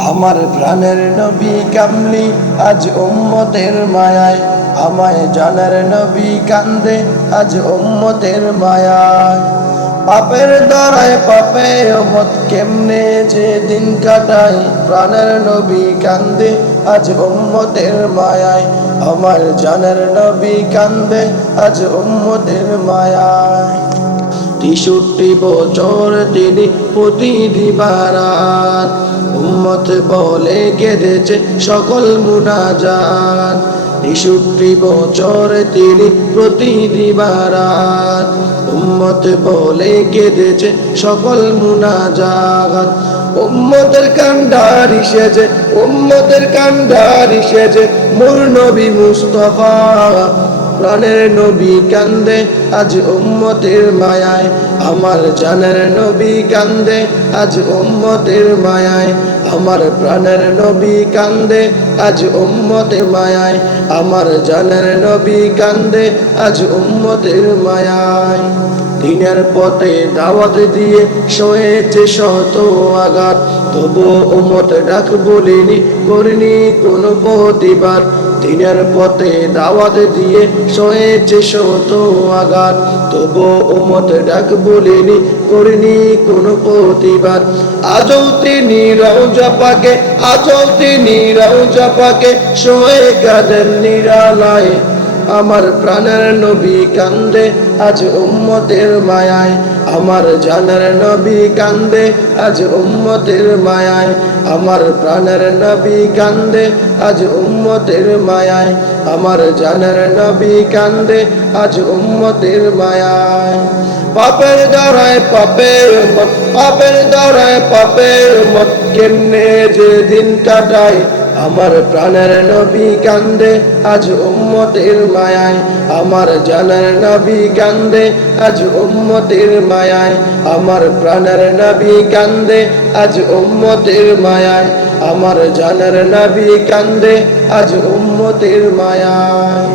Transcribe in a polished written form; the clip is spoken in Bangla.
আমার প্রাণের নবী কামলি আজ উম্মতের মায়ায়, আমায় জানার নবী কান্দে আজ উম্মতের মায়ায়। পাপের দ্বারায় পাপে উম্মত কেমনে যে দিন কাটায়, প্রাণের নবী কান্দে আজ উম্মতের মায়ায়, আমার জানার নবী কান্দে আজ উম্মতের মায়ায়। ৬৩ বছর তিনি প্রতি দিবারাত উম্মত বলে কেঁদেছে সকল মুনাজাত। ৬৩ বছর তিনি প্রতি দিবারাত উম্মত বলে কেঁদেছে সকল মুনাজাত। উম্মতের কান্ডারি সেজে, উম্মতের কান্ডারি সেজে মোর নবী মুস্তাফা, প্রাণের নবী কান্দে আজ উম্মতের মায়ায়, আমার জানের নবী কান্দে আজ উম্মতের মায়ায়, আমার প্রাণের নবী কান্দে আজ উম্মতের মায়ায়, আমার জানের নবী কান্দে আজ উম্মতের মায়ায়। দিনের পথে দাওয়াত দিয়ে সয়েছে শত আঘাত, তবু উম্মত ডাক বলিনি করিনি কোনো প্রতিবাদ। দিনের পথে দাওয়াত দিয়ে সয়েছে শত আঘাত, তবু উম্মত ডাক বলিনি করিনি কোনো প্রতিবাদ। আজও তিনি রওজা পাকে, আজও তিনি রওজা পাকে সয়ে কাঁদেন নিরালায়, আমার প্রাণের নবী কান্দে আজ উম্মতের মায়ায়, আমার জানের নবী কান্দে আজ উম্মতের মায়ায়, আমার প্রাণের নবী কান্দে আজ উম্মতের মায়ায়, আমার জানের নবী কান্দে আজ উম্মতের মায়ায়। পাপের দ্বারায় পাপের মত, পাপের দ্বারায় পাপের মত কেমনে যে দিন কাটায়, আমার প্রাণের নবী কান্দে আজ উম্মতের মায়ায়, আমার জানের নবী কান্দে আজ উম্মতের মায়ায়, আমার প্রাণের নবী কান্দে আজ উম্মতের মায়ায়, আমার জানের নবী কান্দে আজ উম্মতের মায়ায়।